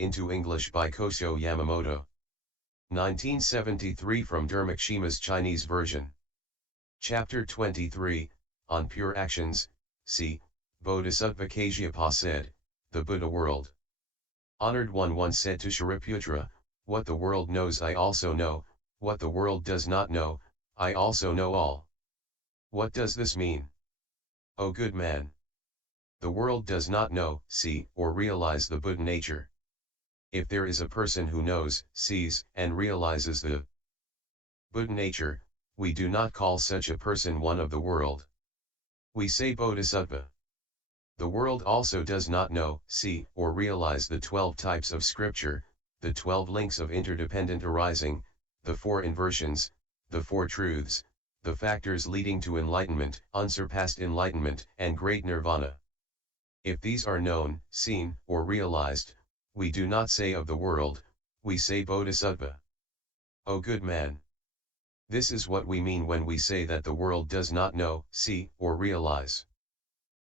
into English by Kosho Yamamoto. 1973 from Dharmakshema's Chinese version. Chapter 23, On Pure Actions, c. Bodhisattva Kasyapa said, the Buddha world. Honored one once said to Shariputra, what the world knows I also know, what the world does not know, I also know all. What does this mean? O good man! The world does not know, see, or realize the Buddha nature. If there is a person who knows, sees, and realizes the Buddha nature, we do not call such a person one of the world. We say Bodhisattva. The world also does not know, see, or realize the 12 types of scripture, the 12 links of interdependent arising, the 4 inversions, the 4 truths, the factors leading to enlightenment, unsurpassed enlightenment, and Great Nirvana. If these are known, seen, or realized, we do not say of the world, we say Bodhisattva. O good man! This is what we mean when we say that the world does not know, see, or realize.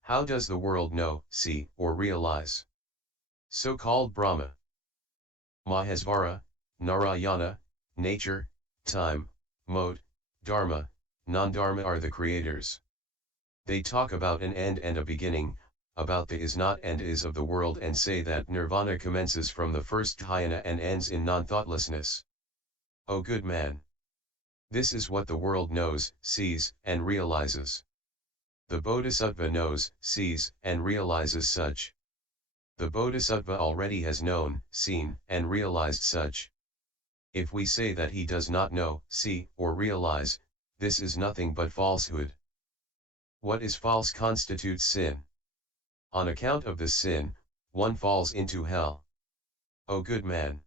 How does the world know, see, or realize? So-called Brahma, Mahesvara, Narayana, nature, time, mote, dharma, non-dharma are the creators. They talk about an end and a beginning, about the is not and is of the world, and say that nirvana commences from the first dhyana and ends in non-thoughtlessness. O good man! This is what the world knows, sees, and realizes. The Bodhisattva knows, sees, and realizes such. The Bodhisattva already has known, seen, and realized such. If we say that he does not know, see, or realize, this is nothing but falsehood. What is false constitutes sin. On account of this sin, one falls into hell. O good man!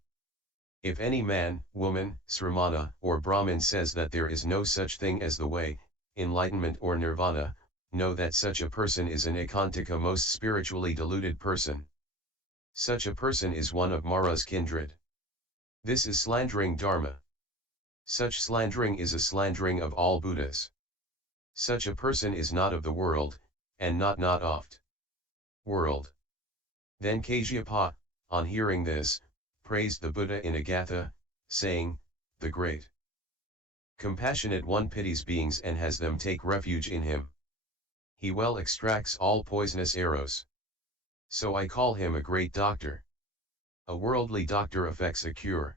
If any man, woman, Sramana, or Brahmin says that there is no such thing as the way, enlightenment or nirvana, know that such a person is an ekantaka, most spiritually deluded person. Such a person is one of Mara's kindred. This is slandering Dharma. Such slandering is a slandering of all Buddhas. Such a person is not of the world, and not oft world. Then Kasyapa, on hearing this, praised the Buddha in a gatha, saying, the great compassionate one pities beings and has them take refuge in him. He well extracts all poisonous arrows. So I call him a great doctor. A worldly doctor effects a cure.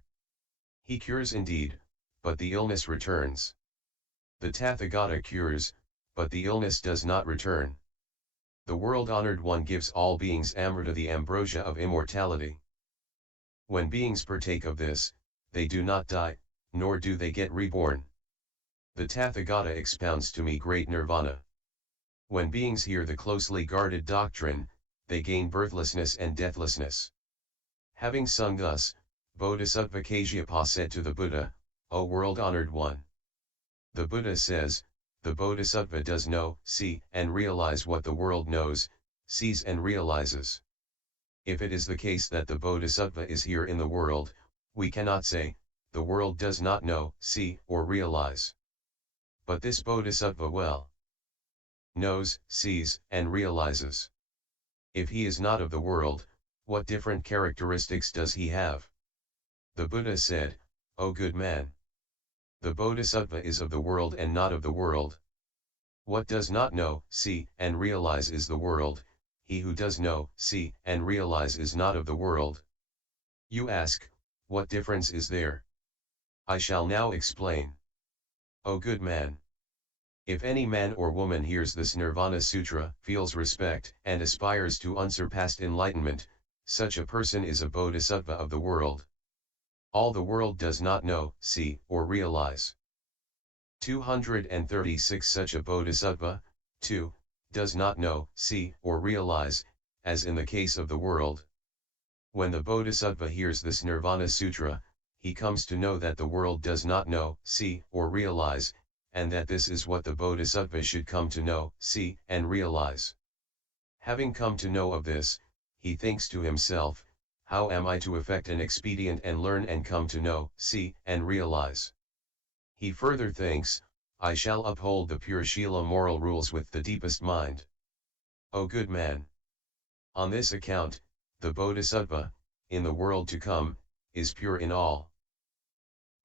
He cures indeed, but the illness returns. The Tathagata cures, but the illness does not return. The world-honored one gives all beings amrita, the ambrosia of immortality. When beings partake of this, they do not die, nor do they get reborn. The Tathagata expounds to me Great Nirvana. When beings hear the closely guarded doctrine, they gain birthlessness and deathlessness. Having sung thus, Bodhisattva Kasyapa said to the Buddha, O world-honored one! The Buddha says, the Bodhisattva does know, see, and realize what the world knows, sees and realizes. If it is the case that the Bodhisattva is here in the world, we cannot say, the world does not know, see, or realize. But this Bodhisattva well knows, sees, and realizes. If he is not of the world, what different characteristics does he have? The Buddha said, O good man! The Bodhisattva is of the world and not of the world. What does not know, see, and realize is the world. He who does know, see, and realize is not of the world. You ask, what difference is there? I shall now explain. O good man! If any man or woman hears this Nirvana Sutra, feels respect, and aspires to unsurpassed enlightenment, such a person is a Bodhisattva of the world. All the world does not know, see, or realize. 236 Such a Bodhisattva, 2, does not know, see, or realize, as in the case of the world. When the Bodhisattva hears this Nirvana Sutra, he comes to know that the world does not know, see, or realize, and that this is what the Bodhisattva should come to know, see, and realize. Having come to know of this, he thinks to himself, how am I to effect an expedient and learn and come to know, see, and realize? He further thinks, I shall uphold the pure Shila moral rules with the deepest mind. O good man! On this account, the Bodhisattva, in the world to come, is pure in all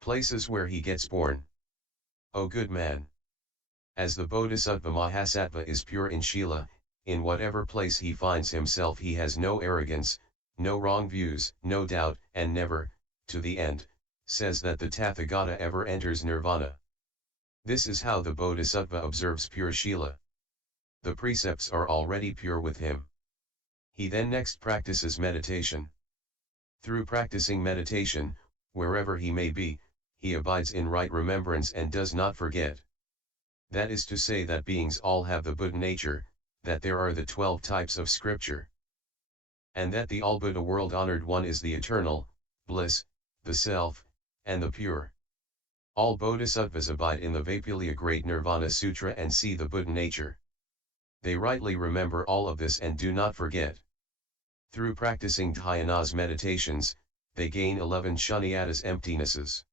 places where he gets born. O good man! As the Bodhisattva Mahasattva is pure in Shila, in whatever place he finds himself he has no arrogance, no wrong views, no doubt, and never, to the end, says that the Tathagata ever enters Nirvana. This is how the Bodhisattva observes pure Shila. The precepts are already pure with him. He then next practices meditation. Through practicing meditation, wherever he may be, he abides in right remembrance and does not forget. That is to say that beings all have the Buddha nature, that there are the 12 types of scripture, and that the all-Buddha world-honored one is the eternal, bliss, the self, and the pure. All bodhisattvas abide in the Vaipulya Great Nirvana Sutra and see the Buddha nature. They rightly remember all of this and do not forget. Through practicing dhyanas meditations, they gain 11 shunyatas emptinesses.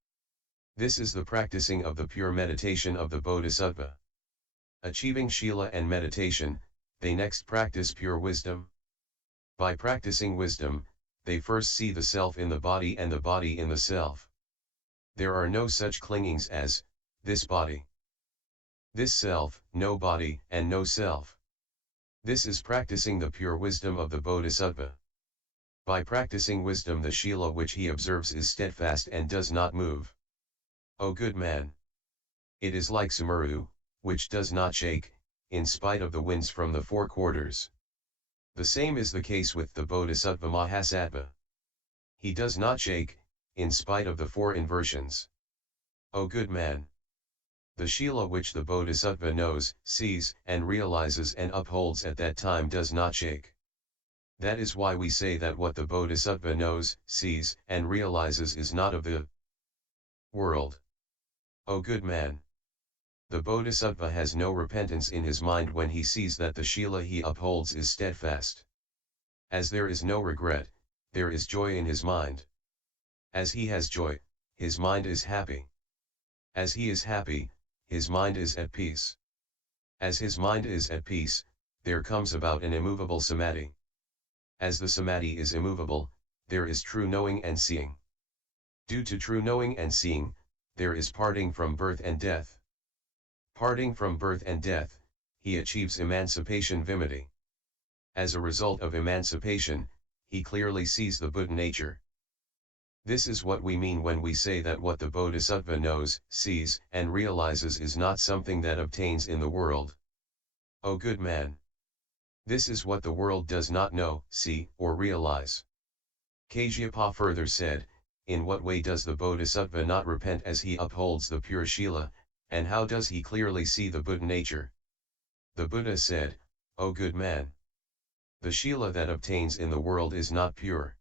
This is the practicing of the pure meditation of the bodhisattva. Achieving Shila and meditation, they next practice pure wisdom. By practicing wisdom, they first see the self in the body and the body in the self. There are no such clingings as, this body, this self, no body, and no self. This is practicing the pure wisdom of the bodhisattva. By practicing wisdom the Shila which he observes is steadfast and does not move. O good man! It is like Sumeru, which does not shake, in spite of the winds from the 4 quarters. The same is the case with the Bodhisattva Mahasattva. He does not shake, in spite of the 4 inversions. O good man! The Shila which the Bodhisattva knows, sees, and realizes and upholds at that time does not shake. That is why we say that what the Bodhisattva knows, sees, and realizes is not of the world. O good man! The Bodhisattva has no repentance in his mind when he sees that the Shila he upholds is steadfast. As there is no regret, there is joy in his mind. As he has joy, his mind is happy. As he is happy, his mind is at peace. As his mind is at peace, there comes about an immovable samadhi. As the samadhi is immovable, there is true knowing and seeing. Due to true knowing and seeing, there is parting from birth and death. Parting from birth and death, he achieves emancipation vimutti. As a result of emancipation, he clearly sees the Buddha nature. This is what we mean when we say that what the Bodhisattva knows, sees, and realizes is not something that obtains in the world. O good man! This is what the world does not know, see, or realize. Kasyapa further said, in what way does the Bodhisattva not repent as he upholds the pure Shila, and how does he clearly see the Buddha nature? The Buddha said, O good man! The Shila that obtains in the world is not pure.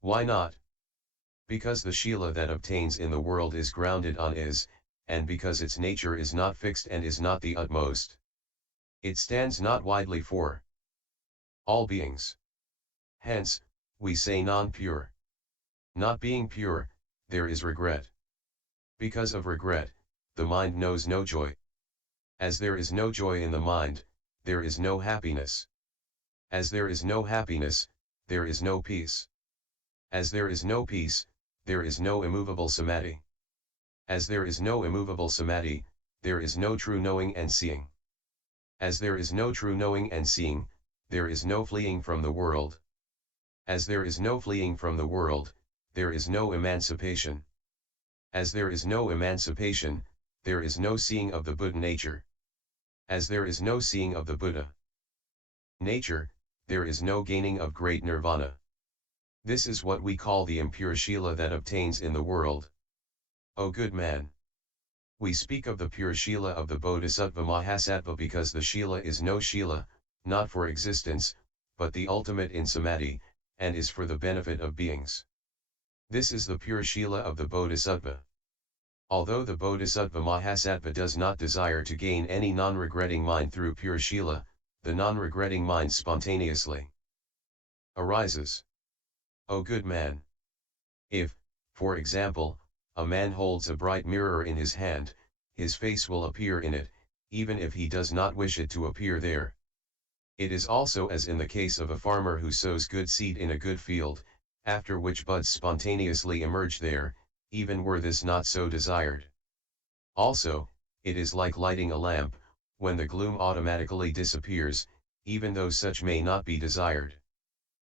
Why not? Because the Shila that obtains in the world is grounded on is, and because its nature is not fixed and is not the utmost. It stands not widely for all beings. Hence, we say non-pure. Not being pure, there is regret. Because of regret, the mind knows no joy. As there is no joy in the mind, there is no happiness. As there is no happiness, there is no peace. As there is no peace, there is no immovable samadhi. As there is no immovable samadhi, there is no true knowing and seeing. As there is no true knowing and seeing, there is no fleeing from the world. As there is no fleeing from the world, there is no emancipation. As there is no emancipation, there is no seeing of the Buddha nature. As there is no seeing of the Buddha nature, there is no gaining of Great Nirvana. This is what we call the impure Shila that obtains in the world. O good man! We speak of the pure Shila of the Bodhisattva Mahasattva because the Shila is no Shila, not for existence, but the ultimate in samadhi, and is for the benefit of beings. This is the pure Shila of the Bodhisattva. Although the Bodhisattva Mahasattva does not desire to gain any non-regretting mind through pure Shila, the non-regretting mind spontaneously arises. O good man! If, for example, a man holds a bright mirror in his hand, his face will appear in it, even if he does not wish it to appear there. It is also as in the case of a farmer who sows good seed in a good field, after which buds spontaneously emerge there, even were this not so desired. Also, it is like lighting a lamp, when the gloom automatically disappears, even though such may not be desired.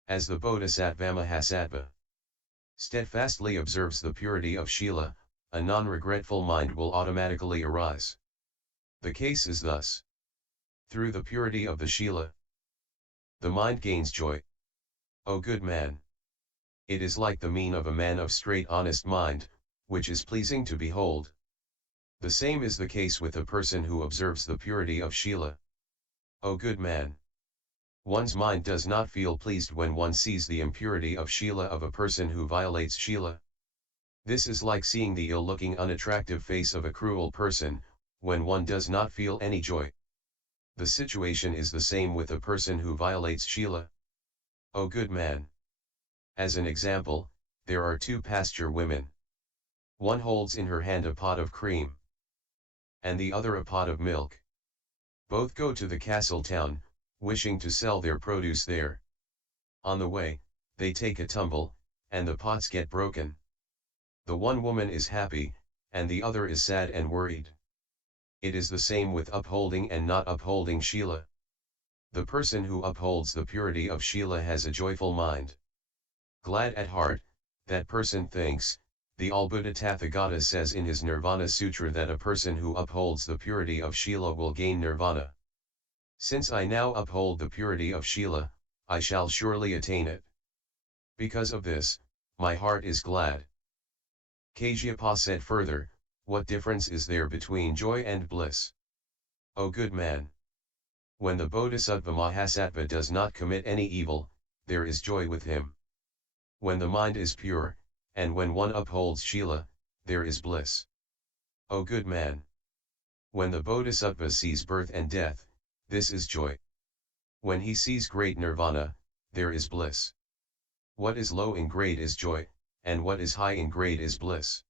As the Bodhisattva Mahasattva steadfastly observes the purity of Shila, a non-regretful mind will automatically arise. The case is thus. Through the purity of the Shila, the mind gains joy. O good man! It is like the mien of a man of straight honest mind, which is pleasing to behold. The same is the case with a person who observes the purity of Shila. O good man! One's mind does not feel pleased when one sees the impurity of Shila of a person who violates Shila. This is like seeing the ill-looking unattractive face of a cruel person, when one does not feel any joy. The situation is the same with a person who violates Shila. O good man! As an example, there are two pasture women. One holds in her hand a pot of cream, and the other a pot of milk. Both go to the castle town, wishing to sell their produce there. On the way, they take a tumble, and the pots get broken. The one woman is happy, and the other is sad and worried. It is the same with upholding and not upholding Shila. The person who upholds the purity of Shila has a joyful mind. Glad at heart, that person thinks, the All-Buddha Tathagata says in his Nirvana Sutra that a person who upholds the purity of Shila will gain Nirvana. Since I now uphold the purity of Shila, I shall surely attain it. Because of this, my heart is glad. Kasyapa said further, what difference is there between joy and bliss? O good man! When the Bodhisattva Mahasattva does not commit any evil, there is joy with him. When the mind is pure, and when one upholds Shila, there is bliss. O good man! When the Bodhisattva sees birth and death, this is joy. When he sees Great Nirvana, there is bliss. What is low in grade is joy, and what is high in grade is bliss.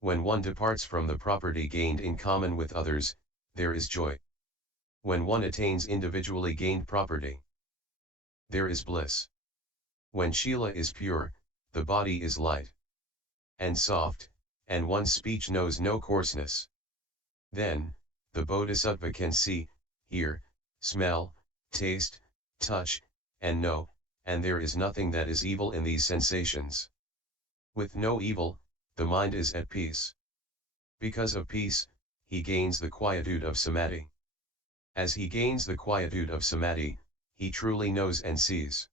When one departs from the property gained in common with others, there is joy. When one attains individually gained property, there is bliss. When Shila is pure, the body is light and soft, and one's speech knows no coarseness. Then, the Bodhisattva can see, hear, smell, taste, touch, and know, and there is nothing that is evil in these sensations. With no evil, the mind is at peace. Because of peace, he gains the quietude of samadhi. As he gains the quietude of samadhi, he truly knows and sees.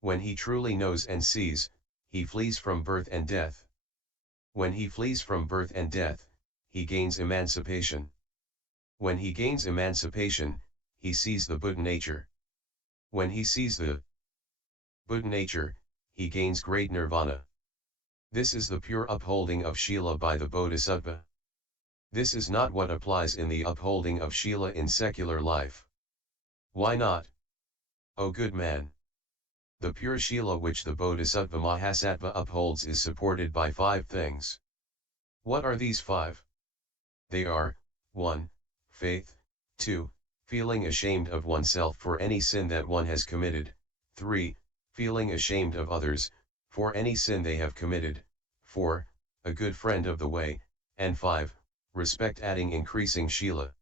When he truly knows and sees, he flees from birth and death. When he flees from birth and death, he gains emancipation. When he gains emancipation, he sees the Buddha nature. When he sees the Buddha nature, he gains Great Nirvana. This is the pure upholding of Shila by the Bodhisattva. This is not what applies in the upholding of Shila in secular life. Why not? O good man! The pure Shila which the Bodhisattva Mahasattva upholds is supported by 5 things. What are these 5? They are, 1. Faith, 2. Feeling ashamed of oneself for any sin that one has committed, 3. Feeling ashamed of others, for any sin they have committed, 4. A good friend of the way, and 5. Respect adding increasing Shila.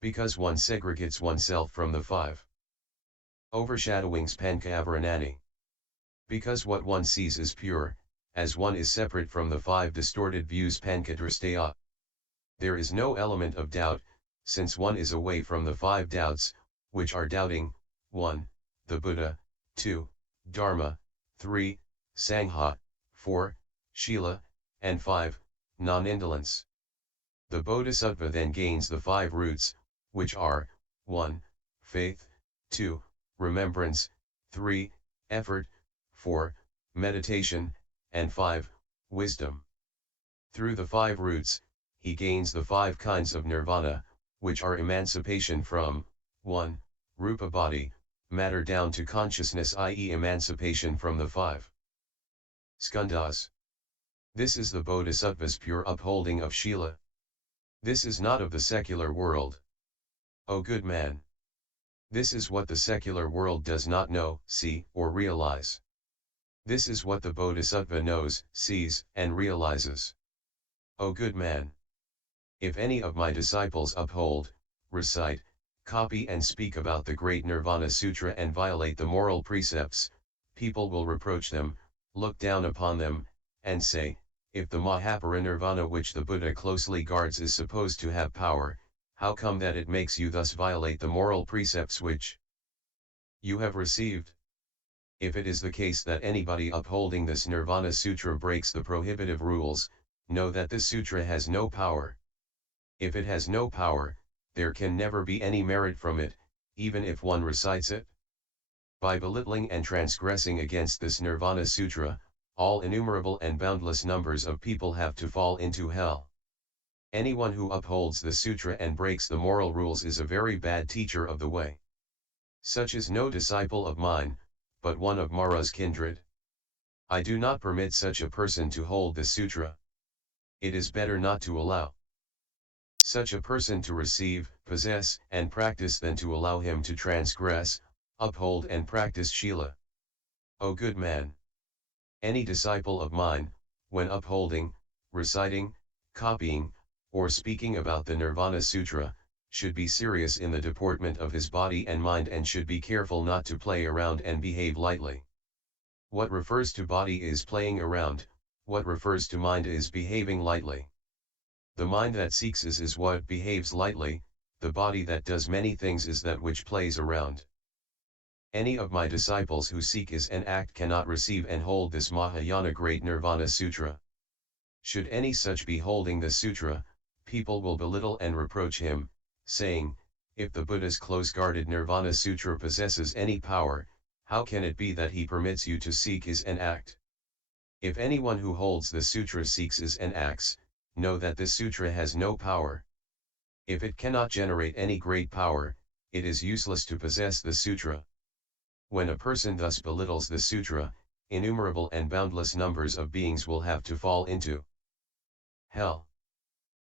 Because one segregates oneself from the 5 overshadowings Pancaavaranani. Because what one sees is pure, as one is separate from the 5 distorted views Pancadrastaya. There is no element of doubt, since one is away from the 5 doubts, which are doubting, 1. The Buddha, 2. Dharma, 3. Sangha, 4. Shila, and 5. Non-indolence. The Bodhisattva then gains the 5 roots, which are, 1. Faith, 2. Remembrance, 3. Effort, 4. Meditation, and 5. Wisdom. Through the 5 roots, he gains the 5 kinds of nirvana, which are emancipation from, 1. Rupa body, matter down to consciousness, i.e. emancipation from the 5 skandhas. This is the Bodhisattva's pure upholding of Shila. This is not of the secular world. O good man! This is what the secular world does not know, see, or realize. This is what the Bodhisattva knows, sees, and realizes. O good man! If any of my disciples uphold, recite, copy and speak about the Great Nirvana Sutra and violate the moral precepts, people will reproach them, look down upon them, and say, if the Mahaparinirvana which the Buddha closely guards is supposed to have power, how come that it makes you thus violate the moral precepts which you have received? If it is the case that anybody upholding this Nirvana Sutra breaks the prohibitive rules, know that this sutra has no power. If it has no power, there can never be any merit from it, even if one recites it. By belittling and transgressing against this Nirvana Sutra, all innumerable and boundless numbers of people have to fall into hell. Anyone who upholds the sutra and breaks the moral rules is a very bad teacher of the way. Such is no disciple of mine, but one of Mara's kindred. I do not permit such a person to hold the sutra. It is better not to allow such a person to receive, possess, and practice than to allow him to transgress, uphold and practice Shila. O good man! Any disciple of mine, when upholding, reciting, copying, or speaking about the Nirvana Sutra, should be serious in the deportment of his body and mind and should be careful not to play around and behave lightly. What refers to body is playing around, what refers to mind is behaving lightly. The mind that seeks is what behaves lightly, the body that does many things is that which plays around. Any of my disciples who seek is and act cannot receive and hold this Mahayana Great Nirvana Sutra. Should any such be holding the sutra, people will belittle and reproach him, saying, if the Buddha's close-guarded Nirvana Sutra possesses any power, how can it be that he permits you to seek is and act? If anyone who holds the sutra seeks is and acts, know that this sutra has no power. If it cannot generate any great power, it is useless to possess the sutra. When a person thus belittles the sutra, innumerable and boundless numbers of beings will have to fall into hell.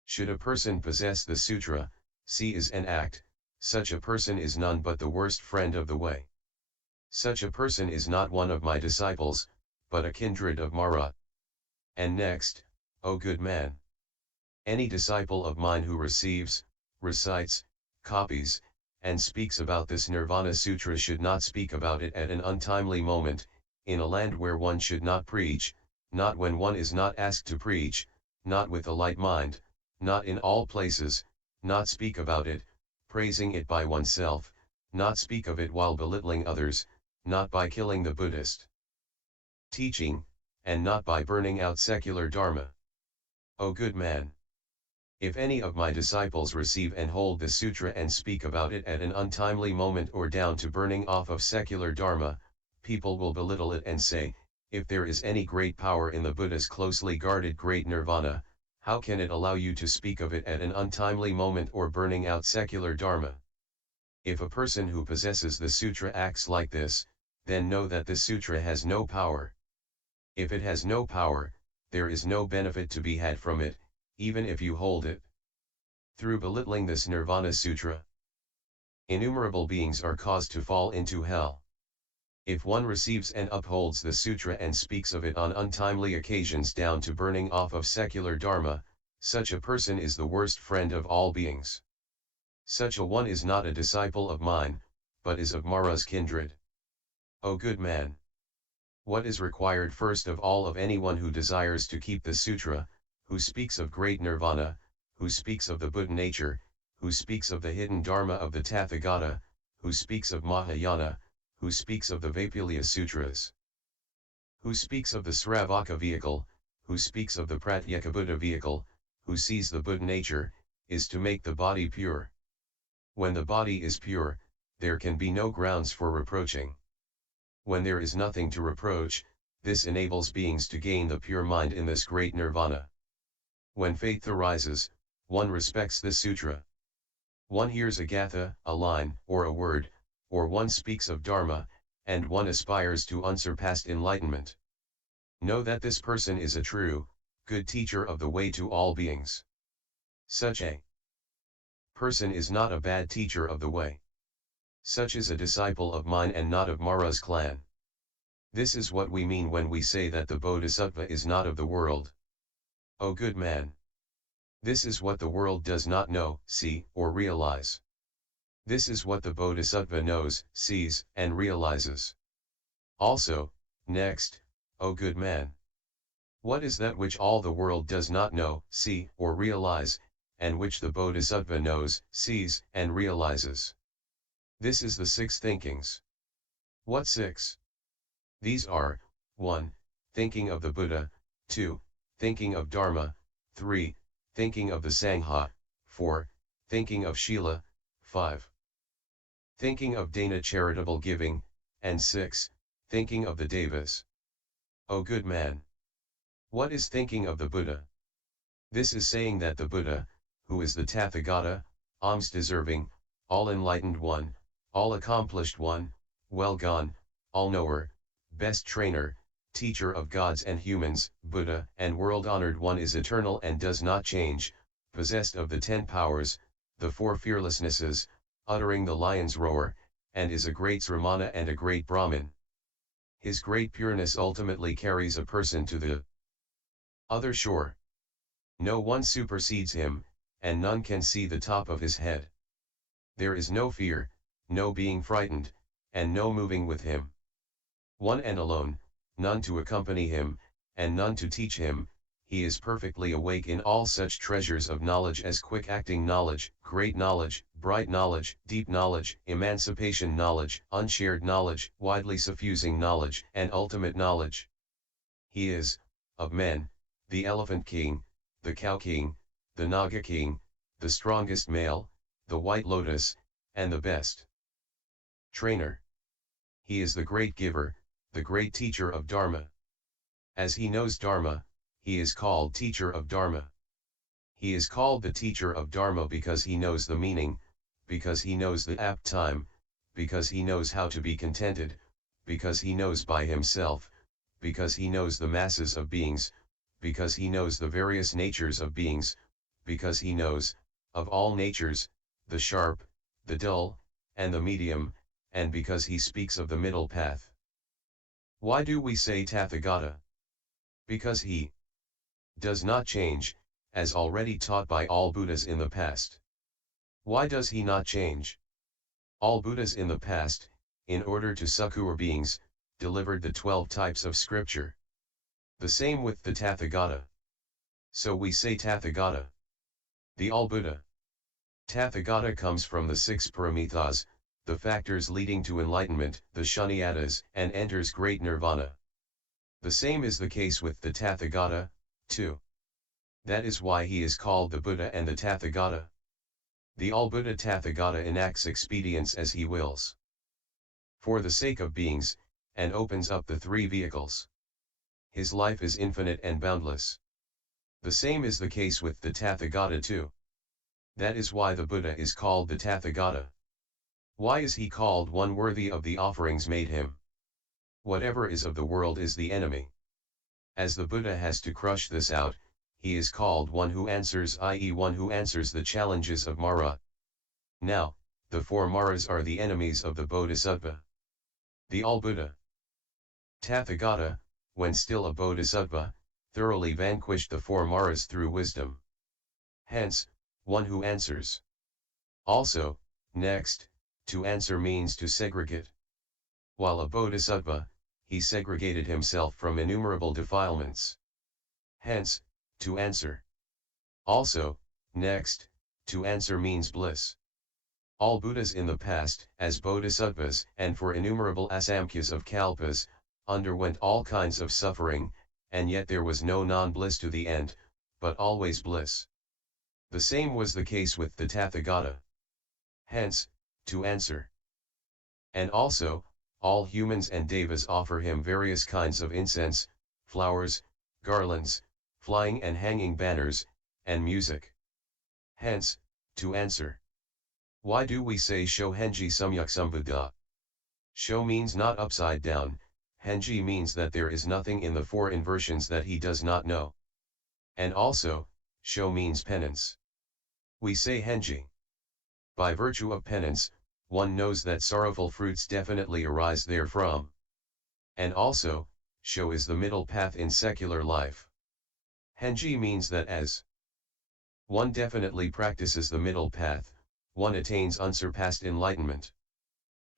Should a person possess the sutra, see is and act, such a person is none but the worst friend of the way. Such a person is not one of my disciples, but a kindred of Mara. And next, O good man! Any disciple of mine who receives, recites, copies, and speaks about this Nirvana Sutra should not speak about it at an untimely moment, in a land where one should not preach, not when one is not asked to preach, not with a light mind, not in all places, not speak about it, praising it by oneself, not speak of it while belittling others, not by killing the Buddhist teaching, and not by burning out secular Dharma. O good man! If any of my disciples receive and hold the sutra and speak about it at an untimely moment or down to burning off of secular Dharma, people will belittle it and say, if there is any great power in the Buddha's closely guarded Great Nirvana, how can it allow you to speak of it at an untimely moment or burning out secular Dharma? If a person who possesses the sutra acts like this, then know that the sutra has no power. If it has no power, there is no benefit to be had from it, even if you hold it. Through belittling this Nirvana Sutra, innumerable beings are caused to fall into hell. If one receives and upholds the sutra and speaks of it on untimely occasions down to burning off of secular Dharma, such a person is the worst friend of all beings. Such a one is not a disciple of mine, but is of Mara's kindred. O good man! What is required first of all of anyone who desires to keep the sutra, who speaks of Great Nirvana, who speaks of the Buddha nature, who speaks of the hidden Dharma of the Tathagata, who speaks of Mahayana, who speaks of the Vaipulya Sutras, who speaks of the Sravaka vehicle, who speaks of the Pratyeka Buddha vehicle, who sees the Buddha nature, is to make the body pure. When the body is pure, there can be no grounds for reproaching. When there is nothing to reproach, this enables beings to gain the pure mind in this great nirvana. When faith arises, one respects this sutra. One hears a gatha, a line, or a word, or one speaks of dharma, and one aspires to unsurpassed enlightenment. Know that this person is a true, good teacher of the way to all beings. Such a person is not a bad teacher of the way. Such is a disciple of mine and not of Mara's clan. This is what we mean when we say that the Bodhisattva is not of the world. O good man! This is what the world does not know, see, or realize. This is what the Bodhisattva knows, sees, and realizes. Also, next, O good man! What is that which all the world does not know, see, or realize, and which the Bodhisattva knows, sees, and realizes? This is the 6 thinkings. What 6? These are, 1. Thinking of the Buddha, 2. Thinking of Dharma, 3. Thinking of the Sangha, 4. Thinking of Shila, 5. Thinking of Dana charitable giving, and 6. Thinking of the Devas. O good man! What is thinking of the Buddha? This is saying that the Buddha, who is the Tathagata, alms deserving, all enlightened one, all accomplished one, well gone, all-knower, best trainer, teacher of gods and humans, Buddha and world-honored one is eternal and does not change, possessed of the 10 powers, the 4 fearlessnesses, uttering the lion's roar, and is a great Sramana and a great Brahmin. His great pureness ultimately carries a person to the other shore. No one supersedes him, and none can see the top of his head. There is no fear, no being frightened, and no moving with him. One and alone, none to accompany him, and none to teach him. He is perfectly awake in all such treasures of knowledge as quick-acting knowledge, great knowledge, bright knowledge, deep knowledge, emancipation knowledge, unshared knowledge, widely suffusing knowledge, and ultimate knowledge. He is, of men, the elephant king, the cow king, the naga king, the strongest male, the white lotus, and the best trainer. He is the great giver, the great teacher of Dharma. As he knows Dharma, he is called teacher of Dharma. He is called the teacher of Dharma because he knows the meaning, because he knows the apt time, because he knows how to be contented, because he knows by himself, because he knows the masses of beings, because he knows the various natures of beings, because he knows, of all natures, the sharp, the dull, and the medium, and because he speaks of the middle path. Why do we say Tathagata? Because he does not change, as already taught by all Buddhas in the past. Why does he not change? All Buddhas in the past, in order to succor beings, delivered the 12 types of scripture. The same with the Tathagata. So we say Tathagata, the All-Buddha. Tathagata comes from the 6 paramitas, the factors leading to enlightenment, the Shunyatas, and enters Great Nirvana. The same is the case with the Tathagata, too. That is why he is called the Buddha and the Tathagata. The All-Buddha Tathagata enacts expedients as he wills, for the sake of beings, and opens up the 3 vehicles. His life is infinite and boundless. The same is the case with the Tathagata too. That is why the Buddha is called the Tathagata. Why is he called one worthy of the offerings made him? Whatever is of the world is the enemy. As the Buddha has to crush this out, he is called one who answers, i.e. one who answers the challenges of Mara. Now, the 4 Maras are the enemies of the Bodhisattva. The All-Buddha Tathagata, when still a Bodhisattva, thoroughly vanquished the 4 Maras through wisdom. Hence, one who answers. Also, next, to answer means to segregate. While a Bodhisattva, he segregated himself from innumerable defilements. Hence, to answer. Also, next, to answer means bliss. All Buddhas in the past, as Bodhisattvas, and for innumerable asamkhyas of kalpas, underwent all kinds of suffering, and yet there was no non-bliss to the end, but always bliss. The same was the case with the Tathagata. Hence, to answer. And also, all humans and devas offer him various kinds of incense, flowers, garlands, flying and hanging banners, and music. Hence, to answer. Why do we say Sho Henji Sumyuk Sambuddha? Sho means not upside down, Henji means that there is nothing in the 4 inversions that he does not know. And also, Sho means penance. We say Henji. By virtue of penance, one knows that sorrowful fruits definitely arise therefrom. And also, sho is the middle path in secular life. Henji means that as one definitely practices the middle path, one attains unsurpassed enlightenment.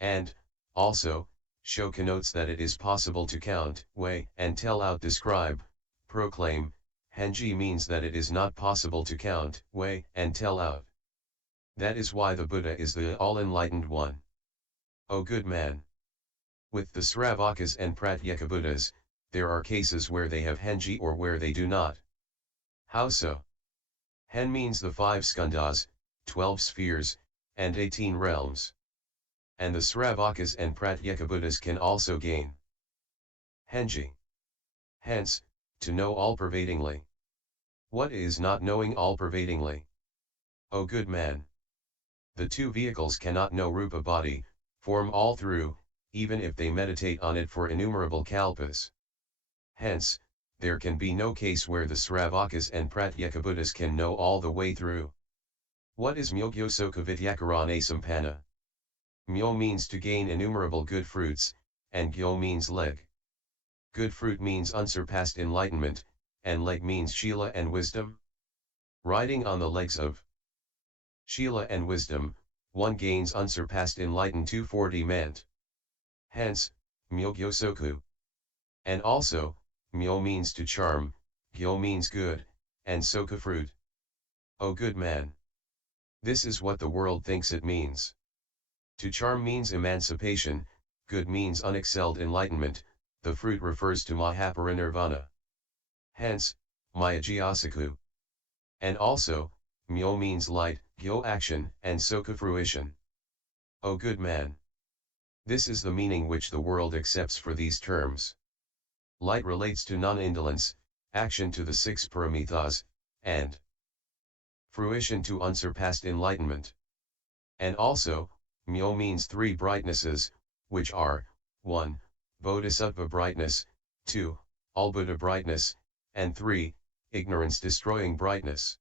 And, also, sho connotes that it is possible to count, weigh, and tell out, describe, proclaim. Henji means that it is not possible to count, weigh, and tell out. That is why the Buddha is the all-enlightened one. O good man! With the Sravakas and Pratyeka Buddhas, there are cases where they have Henji or where they do not. How so? Hen means the 5 skandhas, 12 spheres, and 18 realms. And the Sravakas and Pratyeka Buddhas can also gain Henji. Hence, to know all-pervadingly. What is not knowing all-pervadingly? O good man! The two vehicles cannot know rupa body, form all through, even if they meditate on it for innumerable kalpas. Hence, there can be no case where the Sravakas and Pratyeka Buddhas can know all the way through. What is Myogyosoka Vidyakarana Sampanna? Myo means to gain innumerable good fruits, and gyo means leg. Good fruit means unsurpassed enlightenment, and leg means Shila and wisdom. Riding on the legs of Shila and wisdom, one gains unsurpassed enlightened 240 ment. Hence, Myogyosoku. And also, Myo means to charm, Gyo means good, and Soka fruit. O good man! This is what the world thinks it means. To charm means emancipation, good means unexcelled enlightenment, the fruit refers to Mahaparinirvana. Hence, Maya-jyasaku. And also, Myo means light, Gyo action, and Soka fruition. O good man! This is the meaning which the world accepts for these terms. Light relates to non-indolence, action to the 6 paramithas, and fruition to unsurpassed enlightenment. And also, Myo means 3 brightnesses, which are, 1. Bodhisattva brightness, 2. All-Buddha brightness, and 3. Ignorance-destroying brightness.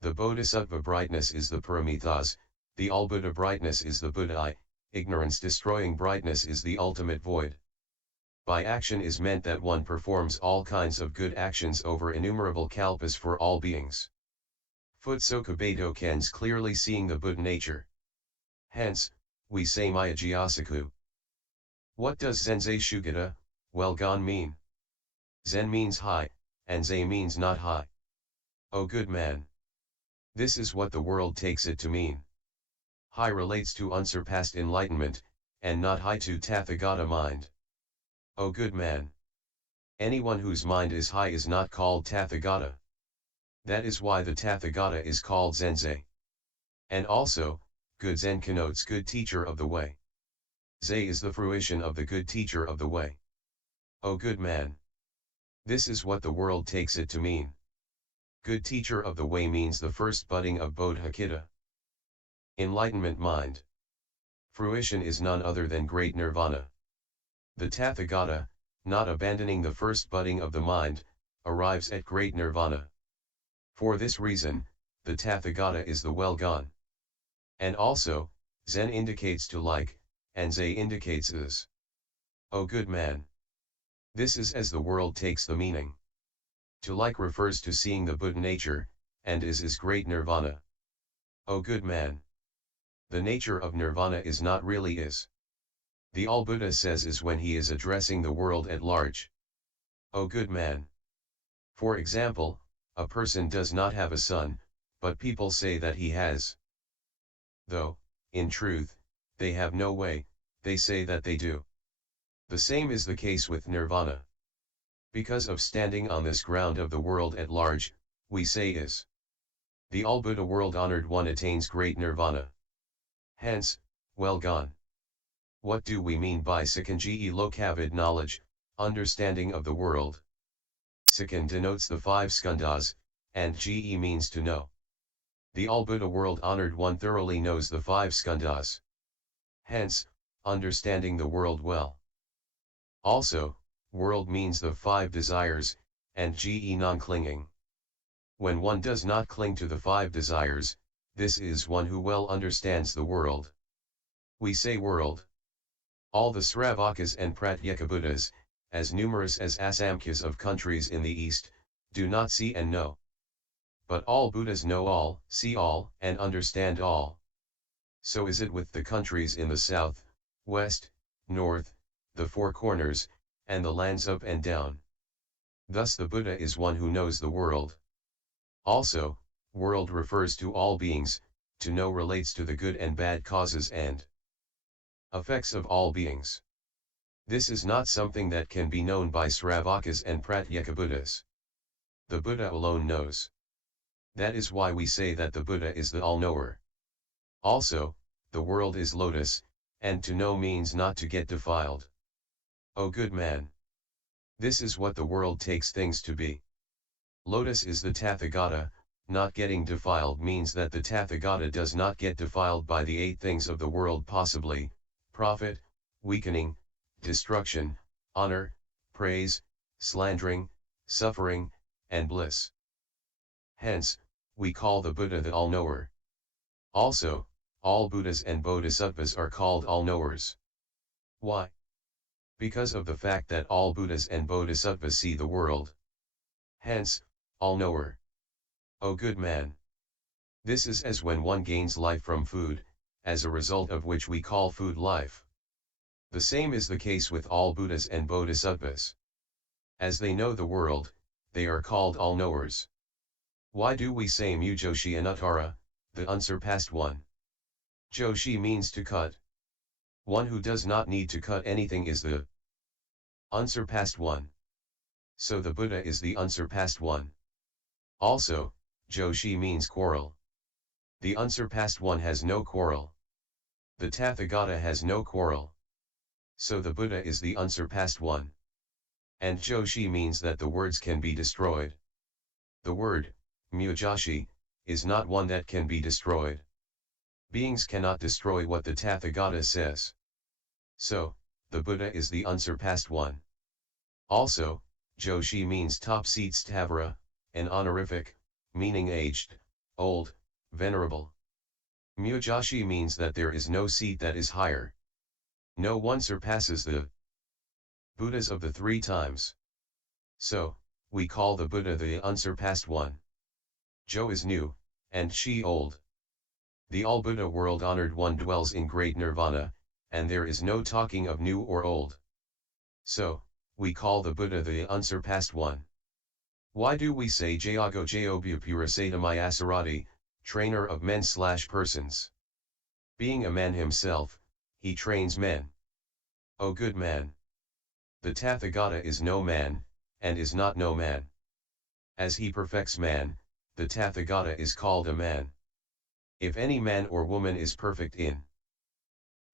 The Bodhisattva brightness is the paramithas, the All-Buddha brightness is the Buddha, ignorance-destroying brightness is the ultimate void. By action is meant that one performs all kinds of good actions over innumerable kalpas for all beings. Futsoka Beidokens clearly seeing the Buddha nature. Hence, we say Maya-jyasaku. What does Zenzei Shugata, well gone mean? Zen means high, and Zai means not high. O good man! This is what the world takes it to mean. High relates to unsurpassed enlightenment, and not high to Tathagata mind. O good man! Anyone whose mind is high is not called Tathagata. That is why the Tathagata is called Zenzei. And also, good Zen connotes good teacher of the way. Zai is the fruition of the good teacher of the way. O good man! This is what the world takes it to mean. Good teacher of the way means the first budding of Bodhicitta. Enlightenment mind. Fruition is none other than Great Nirvana. The Tathagata, not abandoning the first budding of the mind, arrives at Great Nirvana. For this reason, the Tathagata is the well gone. And also, Zen indicates to like, and Zai indicates is. O good man! This is as the world takes the meaning. To like refers to seeing the Buddha nature, and is Great Nirvana. O good man! The nature of Nirvana is not really is. The All-Buddha says is when he is addressing the world at large. O good man! For example, a person does not have a son, but people say that he has. Though, in truth, they have no way, they say that they do. The same is the case with Nirvana. Because of standing on this ground of the world at large, we say is. The All-Buddha world-honored one attains Great Nirvana. Hence, well gone. What do we mean by Sakanji lokavid knowledge, understanding of the world? Sakan denotes the 5 skandhas, and ge means to know. The All-Buddha world-honored one thoroughly knows the 5 skandhas. Hence, understanding the world well. Also, world means the 5 desires, and ge non-clinging. When one does not cling to the 5 desires, this is one who well understands the world. We say world. All the Sravakas and Pratyeka Buddhas, as numerous as Asamkhas of countries in the East, do not see and know. But all Buddhas know all, see all, and understand all. So is it with the countries in the south, west, north, the four corners, and the lands up and down. Thus the Buddha is one who knows the world. Also, world refers to all beings, to know relates to the good and bad causes and effects of all beings. This is not something that can be known by Sravakas and Pratyeka Buddhas. The Buddha alone knows. That is why we say that the Buddha is the all-knower. Also, the world is lotus, and to know means not to get defiled. O good man! This is what the world takes things to be. Lotus is the Tathagata. Not getting defiled means that the Tathagata does not get defiled by the 8 things of the world, possibly profit, weakening, destruction, honor, praise, slandering, suffering, and bliss. Hence, we call the Buddha the all-knower. Also, all Buddhas and Bodhisattvas are called all-knowers. Why? Because of the fact that all Buddhas and Bodhisattvas see the world. Hence, all-knower. O good man! This is as when one gains life from food, as a result of which we call food life. The same is the case with all Buddhas and Bodhisattvas. As they know the world, they are called all-knowers. Why do we say Mujoshi Anuttara, the unsurpassed one? Joshi means to cut. One who does not need to cut anything is the unsurpassed one. So the Buddha is the unsurpassed one. Also, Joshi means quarrel. The unsurpassed one has no quarrel. The Tathagata has no quarrel. So the Buddha is the unsurpassed one. And Joshi means that the words can be destroyed. The word, Mujoshi, is not one that can be destroyed. Beings cannot destroy what the Tathagata says. So, the Buddha is the unsurpassed one. Also, Joshi means top seat stavara, an honorific, meaning aged, old, venerable. Mujoshi means that there is no seat that is higher. No one surpasses the Buddhas of the 3 times. So, we call the Buddha the unsurpassed one. Jo is new, and Shi old. The all-Buddha world-honored one dwells in Great Nirvana, and there is no talking of new or old. So, we call the Buddha the unsurpassed one. Why do we say Jayago Jayobhu Purasatamiyasarati, trainer of men/persons? Being a man himself, he trains men. O good man! The Tathagata is no man, and is not no man. As he perfects man, the Tathagata is called a man. If any man or woman is perfect in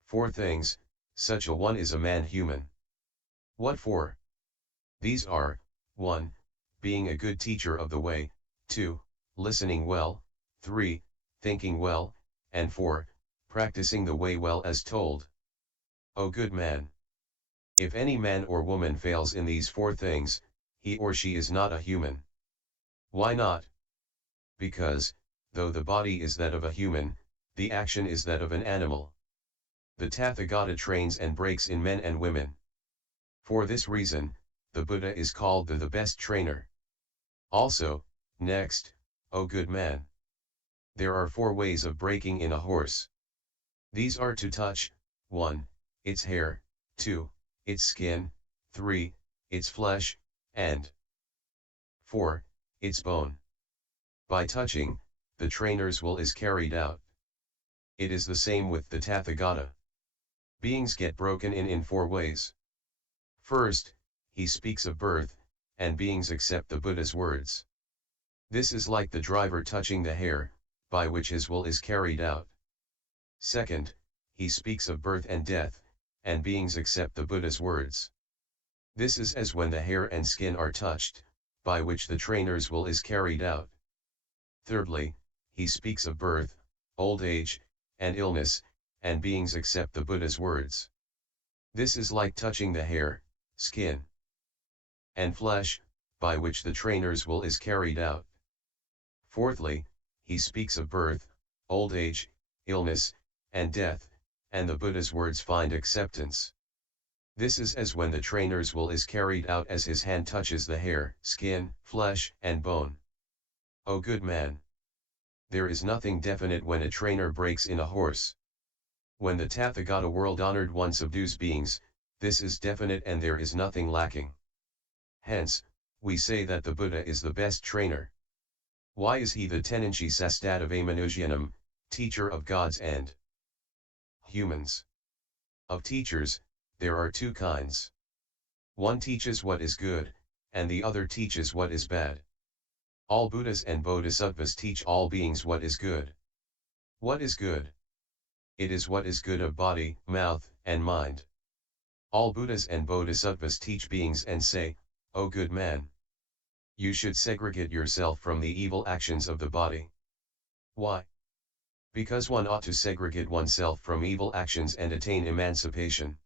4 things, such a one is a man human. What 4? These are, 1. Being a good teacher of the way, 2. Listening well, 3. Thinking well, and 4. Practicing the way well as told. O good man! If any man or woman fails in these 4 things, he or she is not a human. Why not? Because, though the body is that of a human, the action is that of an animal. The Tathagata trains and breaks in men and women. For this reason, the Buddha is called the best trainer. Also, next, O good man! There are 4 ways of breaking in a horse. These are to touch, 1. Its hair, 2. Its skin, 3. Its flesh, and 4. Its bone. By touching, the trainer's will is carried out. It is the same with the Tathagata. Beings get broken in 4 ways. First, he speaks of birth, and beings accept the Buddha's words. This is like the driver touching the hair, by which his will is carried out. Second, he speaks of birth and death, and beings accept the Buddha's words. This is as when the hair and skin are touched, by which the trainer's will is carried out. Thirdly, he speaks of birth, old age, and illness, and beings accept the Buddha's words. This is like touching the hair, skin, and flesh, by which the trainer's will is carried out. Fourthly, he speaks of birth, old age, illness, and death, and the Buddha's words find acceptance. This is as when the trainer's will is carried out as his hand touches the hair, skin, flesh, and bone. O good man! There is nothing definite when a trainer breaks in a horse. When the Tathagata world-honored one subdues beings, this is definite and there is nothing lacking. Hence, we say that the Buddha is the best trainer. Why is he the Tenenchi Sastatava Manusyanam, teacher of gods and humans? Of teachers, there are two kinds. One teaches what is good, and the other teaches what is bad. All Buddhas and Bodhisattvas teach all beings what is good. What is good? It is what is good of body, mouth, and mind. All Buddhas and Bodhisattvas teach beings and say, O good man! You should segregate yourself from the evil actions of the body. Why? Because one ought to segregate oneself from evil actions and attain emancipation.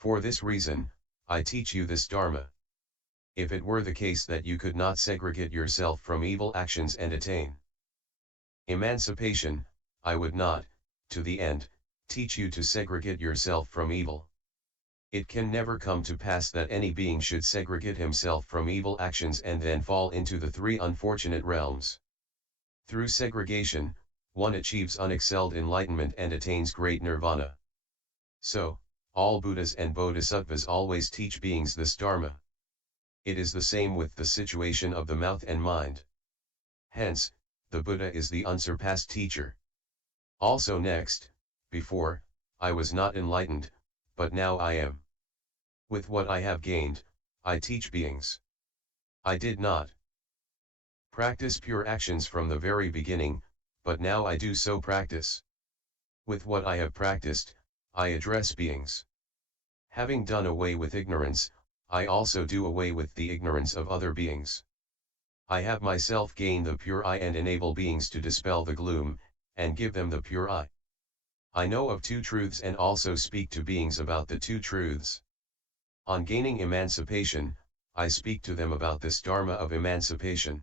For this reason, I teach you this Dharma. If it were the case that you could not segregate yourself from evil actions and attain emancipation, I would not, to the end, teach you to segregate yourself from evil. It can never come to pass that any being should segregate himself from evil actions and then fall into the three unfortunate realms. Through segregation, one achieves unexcelled enlightenment and attains great nirvana. So, all Buddhas and Bodhisattvas always teach beings this Dharma. It is the same with the situation of the mouth and mind. Hence, the Buddha is the unsurpassed teacher. Also next, before, I was not enlightened, but now I am. With what I have gained, I teach beings. I did not practice pure actions from the very beginning, but now I do so practice. With what I have practiced, I address beings. Having done away with ignorance, I also do away with the ignorance of other beings. I have myself gained the pure I and enable beings to dispel the gloom, and give them the pure I. I know of two truths and also speak to beings about the two truths. On gaining emancipation, I speak to them about this Dharma of emancipation.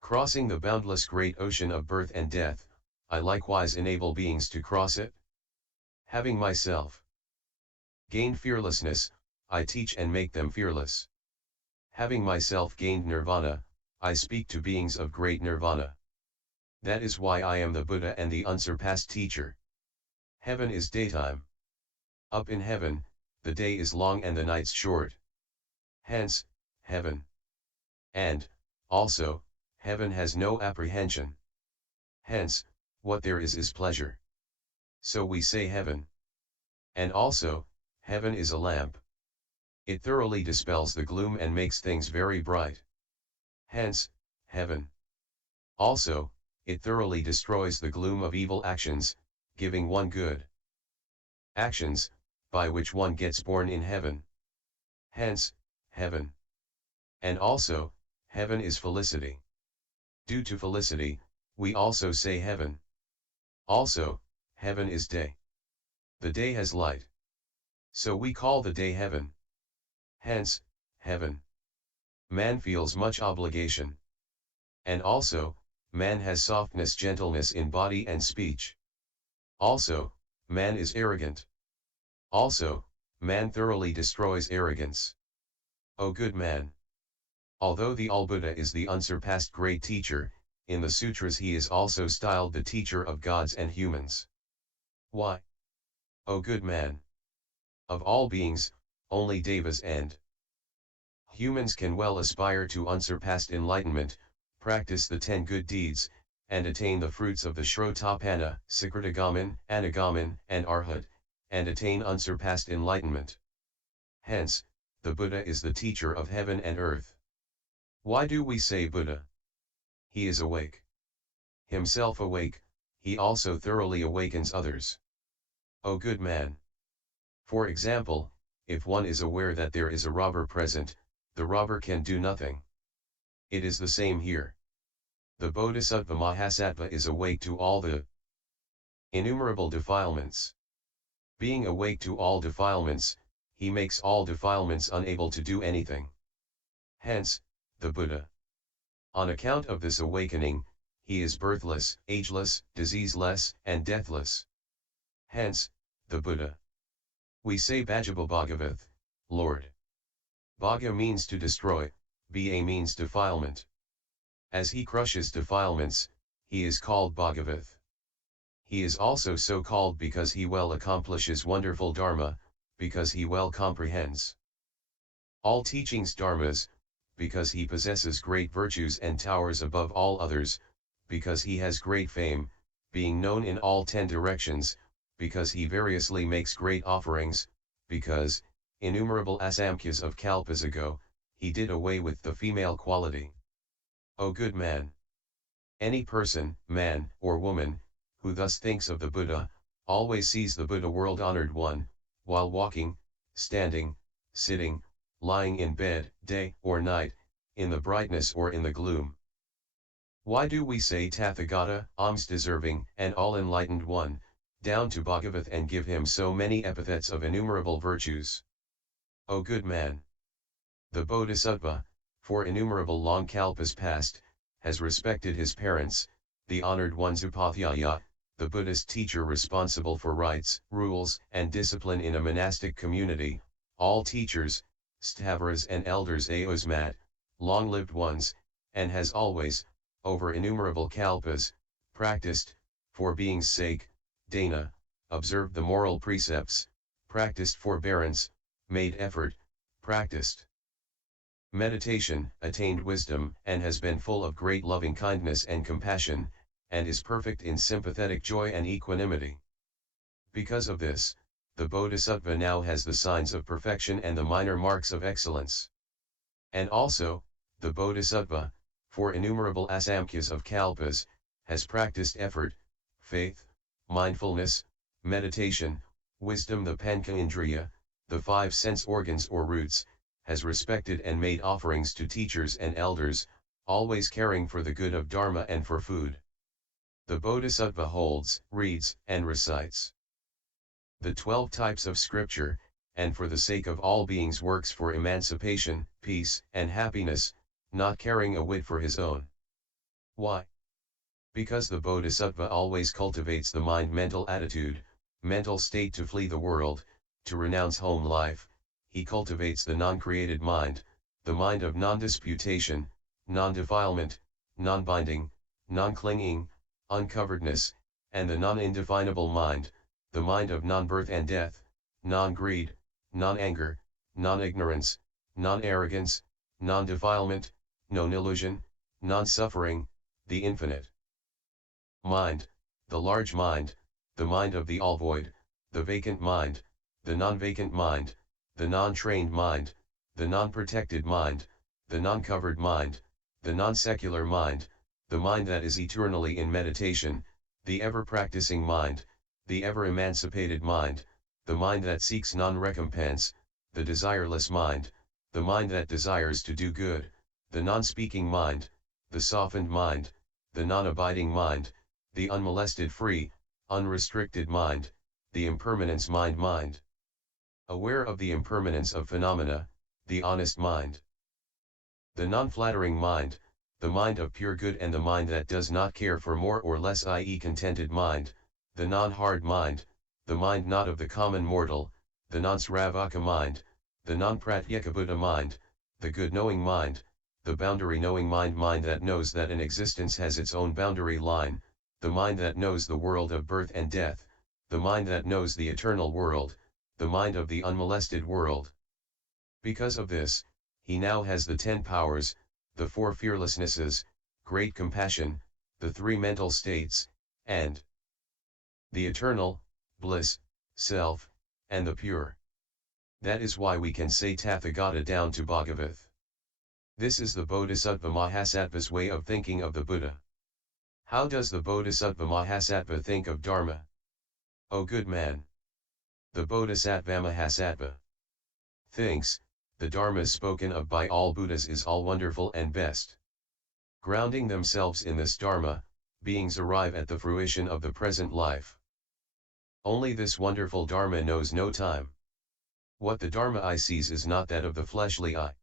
Crossing the boundless great ocean of birth and death, I likewise enable beings to cross it. Having myself gained fearlessness, I teach and make them fearless. Having myself gained nirvana, I speak to beings of great nirvana. That is why I am the Buddha and the unsurpassed teacher. Heaven is daytime. Up in heaven, the day is long and the nights short. Hence, heaven. And, also, heaven has no apprehension. Hence, what there is pleasure. So we say heaven. And also, heaven is a lamp. It thoroughly dispels the gloom and makes things very bright. Hence, heaven. Also, it thoroughly destroys the gloom of evil actions, giving one good actions, by which one gets born in heaven. Hence, heaven. And also, heaven is felicity. Due to felicity, we also say heaven. Also, heaven is day. The day has light. So we call the day heaven. Hence, heaven. Man feels much obligation. And also, man has softness, gentleness in body and speech. Also, man is arrogant. Also, man thoroughly destroys arrogance. O good man! Although the All-Buddha is the unsurpassed great teacher, in the sutras he is also styled the teacher of gods and humans. Why? O good man! Of all beings, only devas and humans can well aspire to unsurpassed enlightenment, practice the 10 good deeds, and attain the fruits of the Shrotapanna, Sakritagaman, Anagaman, and Arhat, and attain unsurpassed enlightenment. Hence, the Buddha is the teacher of heaven and earth. Why do we say Buddha? He is awake. Himself awake, he also thoroughly awakens others. O good man! For example, if one is aware that there is a robber present, the robber can do nothing. It is the same here. The Bodhisattva Mahasattva is awake to all the innumerable defilements. Being awake to all defilements, he makes all defilements unable to do anything. Hence, the Buddha. On account of this awakening, he is birthless, ageless, diseaseless, and deathless. Hence, the Buddha. We say Bhajaba Bhagavath, Lord. Bhaga means to destroy, Ba means defilement. As he crushes defilements, he is called Bhagavath. He is also so called because he well accomplishes wonderful dharma, because he well comprehends all teachings dharmas, because he possesses great virtues and towers above all others, because he has great fame, being known in all 10 directions, because he variously makes great offerings, because, innumerable asamkhyas of kalpas ago, he did away with the female quality. O good man! Any person, man, or woman, who thus thinks of the Buddha, always sees the Buddha world-honored one, while walking, standing, sitting, lying in bed, day or night, in the brightness or in the gloom. Why do we say Tathagata, alms deserving, and all enlightened one, down to Bhagavath, and give him so many epithets of innumerable virtues? O good man! The Bodhisattva, for innumerable long kalpas past, has respected his parents, the honored ones Upadhyaya, the Buddhist teacher responsible for rites, rules, and discipline in a monastic community, all teachers, stavaras and elders Aosmat, long-lived ones, and has always, over innumerable kalpas, practiced, for being's sake, dhyana, observed the moral precepts, practiced forbearance, made effort, practiced meditation, attained wisdom, and has been full of great loving kindness and compassion, and is perfect in sympathetic joy and equanimity. Because of this, the Bodhisattva now has the signs of perfection and the minor marks of excellence. And also, the Bodhisattva, for innumerable asamkhyas of kalpas, has practiced effort, faith, mindfulness, meditation, wisdom, the pancha indriya, the 5 sense organs or roots, has respected and made offerings to teachers and elders, always caring for the good of dharma and for food. The Bodhisattva holds, reads, and recites the 12 types of scripture, and for the sake of all beings works for emancipation, peace, and happiness, not caring a whit for his own. Why? Because the Bodhisattva always cultivates the mind-mental attitude, mental state to flee the world, to renounce home life. He cultivates the non-created mind, the mind of non-disputation, non-defilement, non-binding, non-clinging, uncoveredness, and the non-indefinable mind, the mind of non-birth and death, non-greed, non-anger, non-ignorance, non-arrogance, non-defilement, non-illusion, non-suffering, the infinite mind, the large mind, the mind of the all-void, the vacant mind, the non-vacant mind, the non-trained mind, the non-protected mind, the non-covered mind, the non-secular mind, the mind that is eternally in meditation, the ever-practicing mind, the ever-emancipated mind, the mind that seeks non-recompense, the desireless mind, the mind that desires to do good, the non-speaking mind, the softened mind, the non-abiding mind, the unmolested free, unrestricted mind, the impermanence mind. Aware of the impermanence of phenomena, the honest mind. The non-flattering mind, the mind of pure good, and the mind that does not care for more or less, i.e. contented mind, the non-hard mind, the mind not of the common mortal, the non-sravaka mind, the non-pratyeka Buddha mind, the good-knowing mind, the boundary-knowing mind that knows that an existence has its own boundary line, the mind that knows the world of birth and death, the mind that knows the eternal world, the mind of the unmolested world. Because of this, he now has the 10 powers, the 4 fearlessnesses, great compassion, the 3 mental states, and the eternal, bliss, self, and the pure. That is why we can say Tathagata down to Bhagavath. This is the Bodhisattva Mahasattva's way of thinking of the Buddha. How does the Bodhisattva Mahasattva think of Dharma? O good man! The Bodhisattva Mahasattva thinks, the Dharma spoken of by all Buddhas is all wonderful and best. Grounding themselves in this Dharma, beings arrive at the fruition of the present life. Only this wonderful Dharma knows no time. What the Dharma eye sees is not that of the fleshly eye.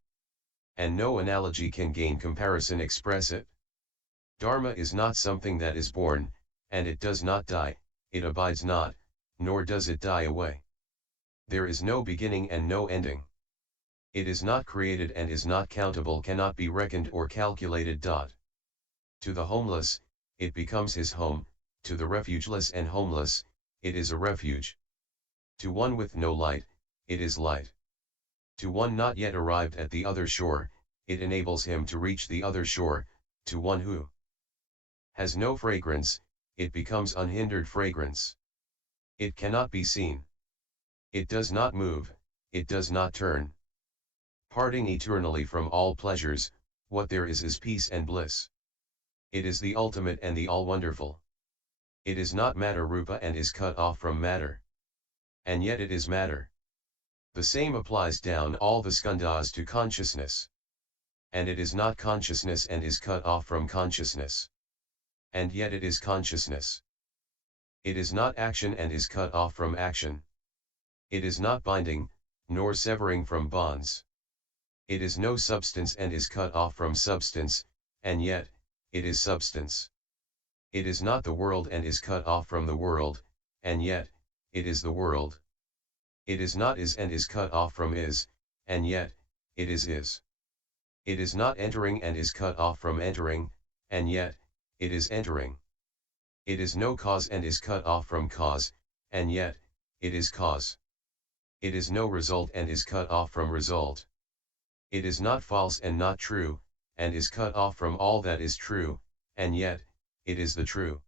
And no analogy can gain comparison express it. Dharma is not something that is born, and it does not die, it abides not, nor does it die away. There is no beginning and no ending. It is not created and is not countable, cannot be reckoned or calculated. To the homeless, it becomes his home, to the refugeless and homeless, it is a refuge. To one with no light, it is light. To one not yet arrived at the other shore, it enables him to reach the other shore. To one who has no fragrance, it becomes unhindered fragrance. It cannot be seen. It does not move, it does not turn. Parting eternally from all pleasures, what there is peace and bliss. It is the ultimate and the all-wonderful. It is not matter rupa and is cut off from matter. And yet it is matter. The same applies down all the skandhas to consciousness. And it is not consciousness and is cut off from consciousness. And yet it is consciousness. It is not action and is cut off from action. It is not binding, nor severing from bonds. It is no substance and is cut off from substance, and yet, it is substance. It is not the world and is cut off from the world, and yet, it is the world. It is not is and is cut off from is, and yet, it is. It is not entering and is cut off from entering, and yet, it is entering. It is no cause and is cut off from cause, and yet, it is cause. It is no result and is cut off from result. It is not false and not true, and is cut off from all that is true, and yet, it is the true.